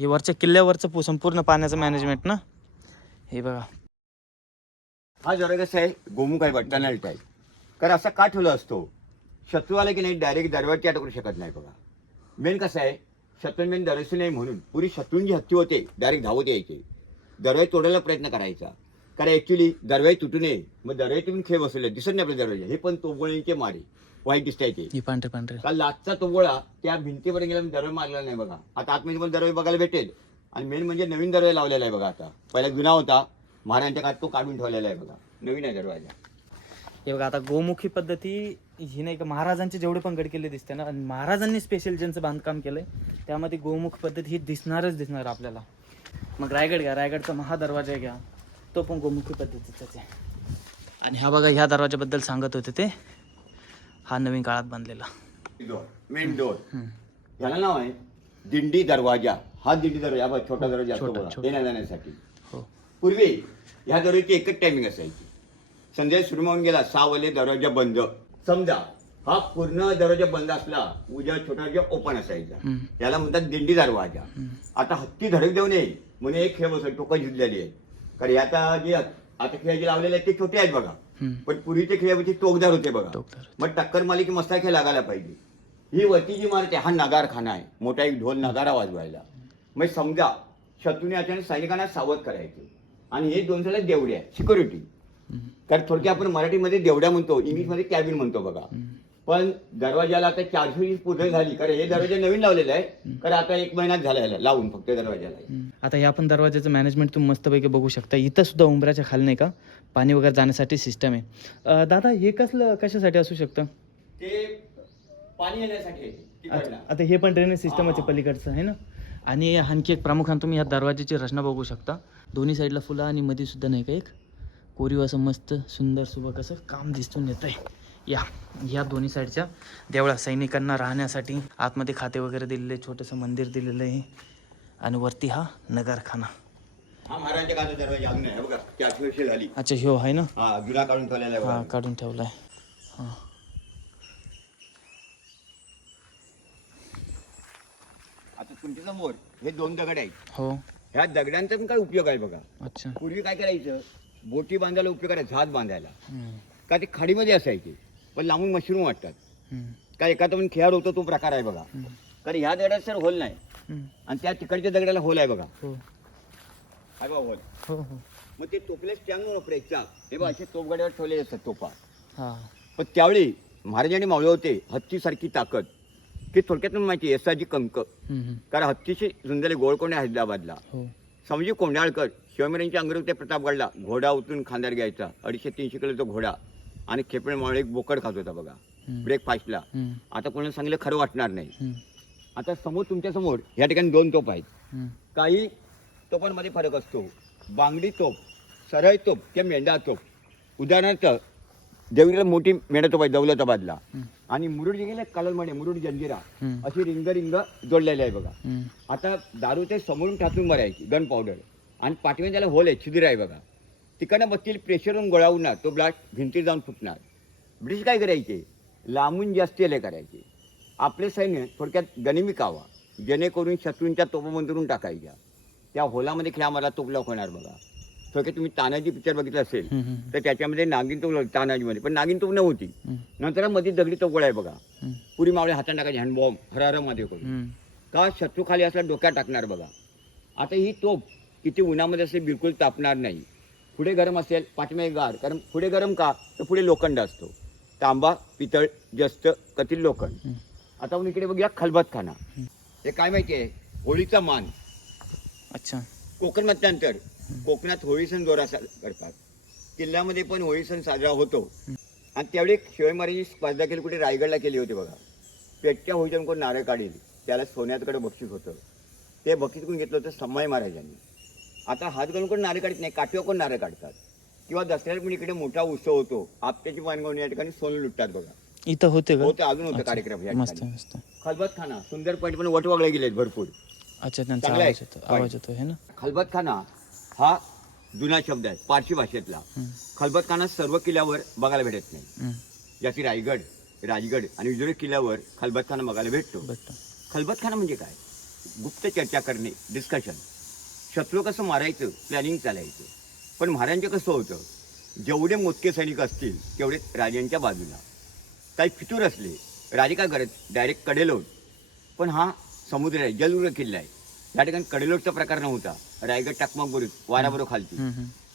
हे वरच्या किल्ल्यावरचं संपूर्ण पाण्याचं मॅनेजमेंट ना? हे बघा. हा जरा कसं आहे? गोमुख आहे बट्टाना टाईप. कारण असा का ठेवला असतो? शत्रू आला की नाही डायरेक्ट दरवाजी अटकू शकत नाही बघा. मेन कसं आहे? शत्रू मेन दरवाजे नाही म्हणून पुरी शत्रूंची हत्ती होते डायरेक्ट धावत यायचे. दरवाजे तोडायला प्रयत्न करायचा. कारण ॲक्च्युली दरवाजे तुटू नये. मग दरवाजे तुम्ही खेळ बसवले दिसत नाही आपल्या दरवाजे. हे पण तोबोळींचे मारे. वाईट दिसताय ते. हे पांढरे पांढरे. काल लाचचा तोबोळा त्या भिंतीवर गेला दरवाजा मारला नाही बघा. आता आतमध्ये पण दरवाजे बघायला भेटेल. आणि मेन म्हणजे नवीन दरवाजा लावलेला आहे बघा आता. पहिला जुना होता. महाराजांच्या काळात तो काढून ठेवलेला आहे बघा. नवीन आहे दरवाजा. हे बघा आता गोमुखी पद्धती ही नाही का महाराजांचे जेवढे पण गडकिल्ले दिसते ना आणि महाराजांनी स्पेशल ज्यांचं बांधकाम केलंय त्यामध्ये गोमुख पद्धत ही दिसणारच दिसणार आपल्याला. मग रायगड घ्या रायगडचा महादरवाजा घ्या. तो पण गोमुखी पद्धतीचाच आहे. आणि हा बघा ह्या दरवाजाबद्दल सांगत होते ते. हा नवीन काळात बांधलेला मेन डोर. याला नाव आहे दिंडी दरवाजा. हा दिंडी दरवाजा हा छोटा दरवाजा असतो छोटा, बघा, छोटा. येण्या जाण्यासाठी. हो. पूर्वी ह्या दरवाजाची एकच टायमिंग असायची. संध्या सुरू होऊन गेला सहा वाजले दरवाजा बंद. समजा हा पूर्ण दरवाजा बंद असला उद्या छोटा दरवाजा ओपन असायचा. याला म्हणतात दिंडी दरवाजा. आता हत्ती धडक देऊ नये म्हणून एक खेळ बसत टोकं झुजलेली आहे. कारण हे आता जे आता खेळ जे लावलेले आहेत ते छोटे आहेत बघा. पण पूर्वीचे खेळामध्ये टोकदार होते बघा. टोकदार. मग टक्कर मारली की मस्ता खेळ लागायला पाहिजे. ही वरती जी मारते हा नगारखाना आहे. मोठा एक ढोल नगारा वाजवायला. मग समजा शत्रूने अचानक सैनिकांना सावध करायचे. आणि हे दोन झाले देवड्या सिक्युरिटी. कारण थोडक्यात आपण मराठीमध्ये देवड्या म्हणतो इंग्लिशमध्ये कॅबिन म्हणतो बघा. पण दरवाजाला आता चारशे वीस पूर्ण झाली. कारण हे दरवाजा नवीन लावलेला आहे कारण आता एक महिन्यात झाला याला लावून फक्त दरवाजाला. आता या पण दरवाजाचं मॅनेजमेंट तुम्ही मस्तपैकी बघू शकता. इथं सुद्धा उंबराच्या खाली नाही का? पाणी वगैरे जाण्यासाठी सिस्टम आहे. दादा हे कसलं कशासाठी असू शकतं? ते पाणी येण्यासाठी. आता हे पण ड्रेनेज सिस्टमच आहे. पलीकडचं आहे ना? आणि आणखी एक प्रामुख्याने तुम्ही या दरवाजाची रचना बघू शकता. दोन्ही साईडला फुलं आणि मध्ये सुद्धा नाही का एक? कोरीव असं मस्त सुंदर सुबक असं काम दिसून येत आहे या या दोन्ही साईडच्या देवळा सैनिकांना राहण्यासाठी आतमध्ये खाते वगैरे दिलेले छोटंसं मंदिर दिलेलं आहे. आणि वरती हा नगरखाना. हा महाराजांच्या काळात दरवाजा आहे. बघा झाली अच्छा ह्यो आहे ना? हा जुना काढून ठेवलेला आहे हा बघा. काढून ठेवलाय. हां. आता तुमच्यासमोर हे दोन दगड आहेत. हो. ह्या दगडांचा पण काय उपयोग आहे बघा. अच्छा. पूर्वी काय करायचं बोटी बांधायला उपयोग करायचा झात बांधायला. हम्म. का ते खाडीमध्ये असायचे पण लांबून मशरूम वाटतात. हम्म. का एखादा पण खेळाड होतो तो प्रकार आहे बघा. हम्म. कारण ह्या दगडात सर होल नाही. आणि त्या तिकडच्या दगडाला होल आहे बघा. हो. हा बघा होल. हो हो. मग ते टोपले स्टँग वापरायचा. हे बघा असे तोपगड्यावर ठेवलेले असतात तोपा हां. पण त्यावेळी महाराजांनी मावळे होते हत्तीसारखी ताकद. की थोडक्यात माहिती यसाची कंक. कारण हत्तीशी झुंजले गोळकोंडे हैदराबादला? समजी कोंडाळकर शिवमिरांच्या अंगरुते प्रतापगडला घोडा उतरून खांद्यावर घ्यायचा. अडीचशे तीनशे किलोचा घोडा. आणि खेपेळ मावळे एक बोकड खात होता बघा. ब्रेकफास्टला. आता कोणाला सांगितलं खरं वाटणार नाही. आता समोर तुमच्यासमोर या ठिकाणी दोन तोप आहेत. काही तोपांमध्ये फरक असतो. बांगडी तोप सरळ तोप किंवा मेंढा तोप उदाहरणार्थ देवीला मोठी मेंढा तोप आहे दौलताबादला. आणि मुरुड जे गेले कलरमध्ये मुरुड जंजिरा. अशी रिंग रिंग जोडलेली आहे बघा. आता दारू ते समोरून टाचून मारायची गन पावडर आणि पाठीमध्ये त्याला होल आहे छिद्र आहे बघा. तिकडनं बसतील प्रेशरवरून गोळावणार तो ब्लास्ट भिंतीत जाऊन फुटणार. ब्रिटिश काय करायचे? लांबून जास्ती करायचे. आपले सैन्य थोडक्यात गनिमी कावा. जेणेकरून शत्रूंच्या तोफामंदरून टाकायच्या त्या होलामध्ये खेळा मला तोप लॉक होणार बघा. थोडक्यात तुम्ही तानाजी पिक्चर बघितलं असेल. तर त्याच्यामध्ये नागिन तोप तानाजीमध्ये पण नागिन तोप नव्हती. नंतर मध्ये दगडी तोप गोळा आहे बघा. पुरी मावळे हातात टाकायचे हँडबॉम्ब हरारामध्ये करून. का शत्रू खाली असला डोक्यात टाकणार बघा. आता ही तोप किती उन्हामध्ये असेल बिलकुल तापणार नाही. पुढे गरम असेल पाठीमागे गार. कारण पुढे गरम का? तर पुढे लोखंड असतो. तांबा पितळ जस्त कथील लोखंड. आता आपण इकडे बघूया खलबतखाना. हे काय माहिती आहे? होळीचा मान. अच्छा. कोकण मध्यांतर. कोकणात होळी सण जोरात सा- करतात. किल्ल्यामध्ये पण होळी सण साजरा होतो. आणि त्यावेळी शिवाई महाराजांनी स्पर्धा केली कुठे रायगडला केली होती बघा. पेटच्या होळीच्या कोण नारळ काढील? त्याला सोन्याकडे बक्षीस होतं. ते बक्षीस कोण घेतलं होतं? सम्माई महाराजांनी. आता हात घालून कोण नारळ काढत नाही काठीवर कोण नारळ काढतात? किंवा दसऱ्याला पण इकडे मोठा उत्सव होतो. आपट्याची पानगवणी या ठिकाणी सोनं लुटतात बघा. इथं होते का? होते अजून होतं. कार्यक्रम या मस्त ठिकाणी. मस्त खलबत खाना सुंदर पॉईंट पण वटवागळे गेलेत भरपूर. अच्छा त्यांचा चांगलं आहे. आवाज येतो आवाज येतो हे ना? खलबतखाना हा जुना शब्द आहे पारशी भाषेतला. हम्म. खलबतखाना सर्व किल्ल्यावर बघायला भेटत नाही. हम्म. ज्याची रायगड राजगड आणि विजय किल्ल्यावर खलबतखाना बघायला भेटतो. भेटतो. खलबतखाना म्हणजे काय? गुप्त चर्चा करणे डिस्कशन शत्रू कसं मारायचं प्लॅनिंग चालायचं. पण महाराजांचं कसं होतं? जेवढे मोजके सैनिक असतील तेवढे राजांच्या बाजूला. काही फितूर असले राजे काय करत डायरेक्ट कडेलोट. पण हा समुद्र आहे जलदुर्ग किल्ला आहे. या ठिकाणी कडेलोटचा प्रकार नव्हता. रायगड टाकमगुरी वाराबरोबर खालती.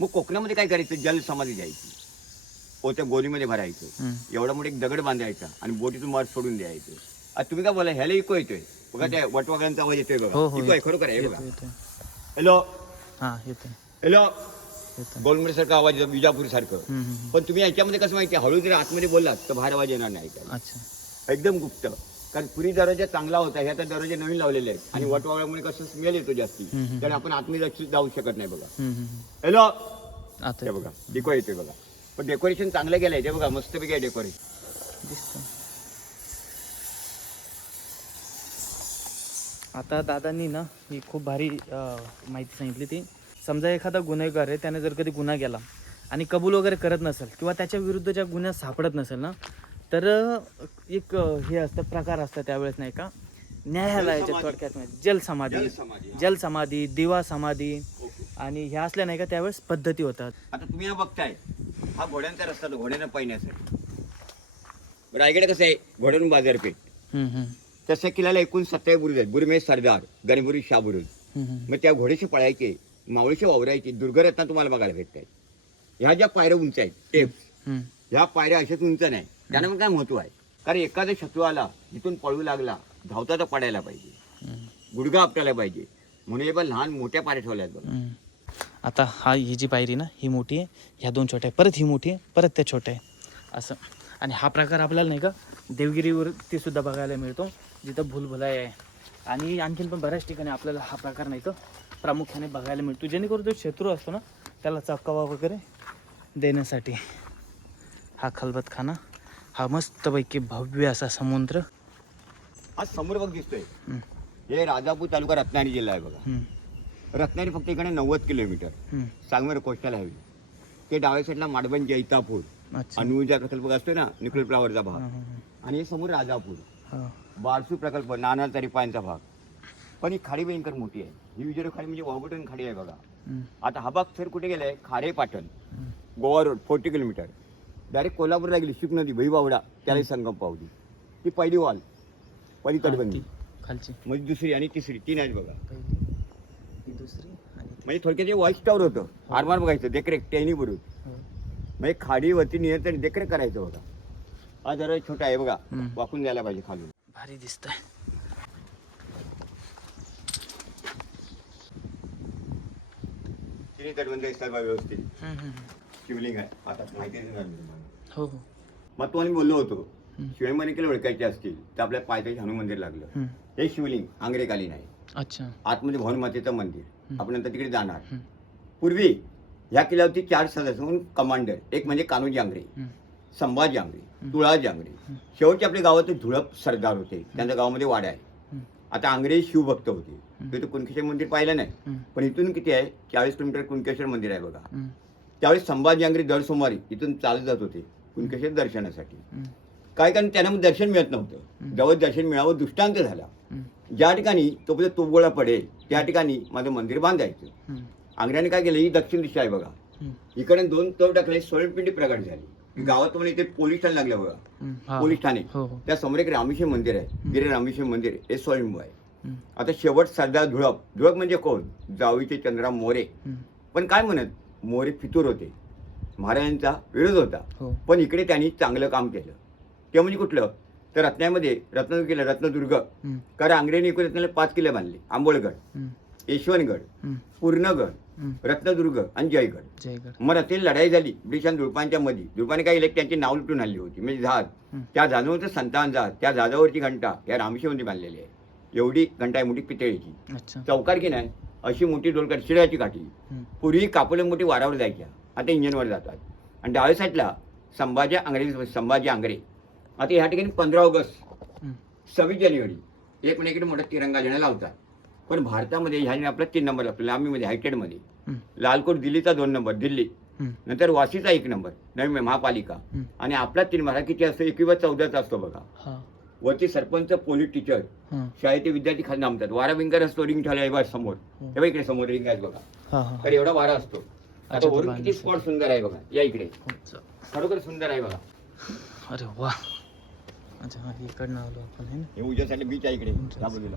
मग कोकणामध्ये काय करायचं? जल समाधी द्यायची. पोत्या गोणीमध्ये भरायचं. एवढा मोठे एक दगड बांधायचा आणि बोटीतून मार सोडून द्यायचं. आता तुम्ही काय बोला ह्याला इको येतोय. बघा त्या वटवागळ्यांचा आवाज येतोय हो बघा. हो इको आहे खरोखर आहे हे बघा. हॅलो हा हॅलो गोलमडी सारखा आवाज येतो विजापूर सारखं पण तुम्ही याच्यामध्ये कसं माहिती हळू जर आतमध्ये बोललात तर बाहेर आवाज येणार नाही. अच्छा. एकदम गुप्त. कारण पुरी दरवाजा चांगला होता ह्या तर दरवाजे नवीन लावलेले आहेत. आणि वटवागळ्यामुळे कसं स्मेल येतो जास्ती. हम्म. त्यामुळे आपण आतमध्ये जास्त जाऊ शकत नाही बघा. हॅलो आता हे. बघा इको येतोय बघा. पण डेकोरेशन चांगलं केलंय ते बघा मस्तपैकी आहे डेकोरेशन दिसतं आता दादांनी ना ही खूप भारी अं, माहिती सांगितली ती. समजा एखादा गुन्हेगार आहे त्याने जर कधी गुन्हा केला आणि कबूल वगैरे करत नसेल किंवा त्याच्या विरुद्धच्या गुन्ह्यात सापडत नसेल ना तर एक हे असतं प्रकार असतं त्यावेळेस नाही का? न्यायालयाच्या. थोडक्यात म्हणजे जलसमाधी. जलसमाधी, हा. जलसमाधी दिवा समाधी आणि ह्या असल्या नाही का त्यावेळेस पद्धती होतात. आता तुम्ही हा बघताय हा घोड्यांचा रस्ता घोड्यांना पाहण्यासाठी. रायगड कसं आहे घोड्यावरून बाजारपेठ. तसं किल्ल्याला एकूण सत्तावी बुरुज आहेत बुरमेश सरदार गणेबुरी शाहबुरुज. मग त्या घोडेशी पळायचे मावळीशी वावरायचे दुर्गरत्ना तुम्हाला बघायला भेटत आहेत ह्या ज्या पायऱ्या उंच आहेत टेप्स ह्या पायऱ्या अशाच उंच नाही. त्यांना मग काय महत्त्व आहे? कारण एखादा शत्रू आला जिथून पळू लागला धावता तर पडायला पाहिजे. गुडगा आपटायला पाहिजे. म्हणून हे पण लहान मोठ्या पायऱ्या ठेवल्या बघा. आता हा ही जी पायरी ना ही मोठी आहे. ह्या दोन छोट्या आहे परत ही मोठी आहे परत त्या छोट्या आहे असं. आणि हा प्रकार आपल्याला नाही का देवगिरीवर ते सुद्धा बघायला मिळतो. जिथं भूलभुलाय आहे. आणि आणखीन पण बऱ्याच ठिकाणी आपल्याला हा प्रकार नाही का प्रामुख्याने बघायला मिळतो. जेणेकरून जो शत्रू असतो ना त्याला चकावा वगैरे देण्यासाठी हा खलबतखाना हा मस्तपैकी भव्य असा समुद्र. आज समोर बघ दिसतोय. हे राजापूर तालुका रत्नागिरी जिल्हा आहे बघा. रत्नागिरी फक्त इकडे नव्वद किलोमीटर. सांगमेर coastal highway. ते डाव्या साईडला माडबन जैतापूर. अनुजा प्रकल्प असतो ना निकोल फ्लावरचा हां, भाग आणि हे समोर राजापूर. हां. बारसू प्रकल्प नाना तरीपायांचा भाग. पण ही खाडी भयंकर मोठी आहे. ही विजय खाडी म्हणजे वाघोटन खाडी आहे बघा. आता हा भाग सर कुठे गेलाय? Khare Patan. Goa road forty kilometre direct कोल्हापूरला गेली शिप नदी भैबावडा त्याला संगम पावली ती पहिली वॉल पहिली तटबंदी. खालची. म्हणजे दुसरी आणि तिसरी तीन आहेत बघा. ही दुसरी. म्हणजे थोडक्यात जे वॉच टावर होतं. आरमार बघायचं देखरेख टेनी बुरुज हो. म्हणजे खाडीवरती नियंत्रण देखरेख करायचं बघा. हा जरा छोटा आहे बघा. वाकून जायला पाहिजे खालून. भारी दिसतंय. तिन्ही तटबंदी असतात बघा व्यवस्थित. शिवलिंग आहे. आता माहिती हो हो. मग तुम्हाला मी बोललो होतो हम्म. शिवाय केलं ओळखायचे असतील तर आपल्या पायथ्याशी हनुमान मंदिर लागलं. हे शिवलिंग आंग्रेकालीन आहे. अच्छा. आतमध्ये भवन मातेचं मंदिर. आपण नंतर तिकडे जाणार. पूर्वी ह्या किल्ल्यावरती चार सदस्य म्हणून कमांडर एक म्हणजे कान्होजी आंग्रे संभाजी आंग्रे. तुळाजी आंग्रे. शेवटचे आपल्या गावात धुळप सरदार होते. त्यांच्या गावामध्ये वाडा आहे. आता आंग्रे शिवभक्त होते. तिथे कुणकेश्वर मंदिर पाहिलं नाही. पण इथून किती आहे? चाळीस किलोमीटर कुणकेश्वर मंदिर आहे बघा. त्यावेळेस संभाजी आंग्रे दर सोमवारी इथून चालत जात होते कुणकेश्वर दर्शनासाठी. काय? कारण त्यांना दर्शन मिळत नव्हतं. जेव्हा दर्शन मिळावं दृष्टांत झाला. ज्या ठिकाणी तो तोफगोळा पडेल त्या ठिकाणी माझं मंदिर बांधायचं. आंग्र्याने काय केलं? ही दक्षिण दिशा आहे बघा. इकडे दोन तोड टाकले स्वयंपिंडी प्रगट झाली. गावात पण इथे पोलीस ठाणे लागलं बघा. हा, पोलीस ठाणे. त्या समोर एक रामेश्वर मंदिर आहे. गिरे रामेश्वर मंदिर हे स्वयंभू आहे. आता शेवट सरदार धुळप. धुळप म्हणजे कोण? जावीचे चंद्राम मोरे. पण काय म्हणत? मोरे फितूर होते. महाराजांचा विरोध होता. हो. पण इकडे त्यांनी चांगलं काम केलं. ते म्हणजे कुठलं? तर रत्नामध्ये रत्नदुर्ग केलं रत्नदुर्ग. कारण आंग्रेने एकूण रत्नाला पाच किल्ले बांधले. आंबोळगड. यशवंतगड हम्म, पूर्णगड. रत्नदुर्ग आणि जयगड. जयगड. मग रत्नाची लढाई झाली. ब्रिटिश आणि दुळपांच्या मध्ये दुळपाने काय केलं त्यांची नाव लुटून आणली होती. म्हणजे जहाज. त्या जहाजावरचं संतान जहाज त्या जहाजावरची घंटा. या रामेश्वरमध्ये बांधलेली आहे. एवढी घंटा आहे मोठी पितळेची. चौकार की नाही अशी मोठी डोलकर शिळ्याची काठी. पूर्वी कापलं मोठी वारावर जायच्या. आता इंजिनवर जातात. आणि डाव्या साईडला संभाजी आंग्रे संभाजी आंग्रे. आता ह्या ठिकाणी पंधरा ऑगस्ट. सव्वीस जानेवारी. एक इकडे मोठा तिरंगा झेंडा लावतात. पण भारतामध्ये ह्याने आपला तीन नंबर लागतो लांबीमध्ये हायटेडमध्ये. लालकोट दिल्लीचा दोन नंबर दिल्ली. नंतर वाशीचा एक नंबर नवी महापालिका. आणि आपला तीन नंबर किती असतो? एकविवा चौदाचा असतो बघा. वरती सरपंच पोलीस टीचर. शाळेचे विद्यार्थी खाली थांबतात वारा विंगर असतो रिंग ठेवला बघा समोर. हं. हे इकडे समोर रिंग आहे बघा. तर एवढा वारा असतो. आता वरून किती स्पॉट सुंदर आहे बघा. या इकडे. खरोखर सुंदर आहे बघा. अरे वा. अच्छा इकडनं आलो आपण हे बीच आहे इकडे उजव्या त्या बाजूला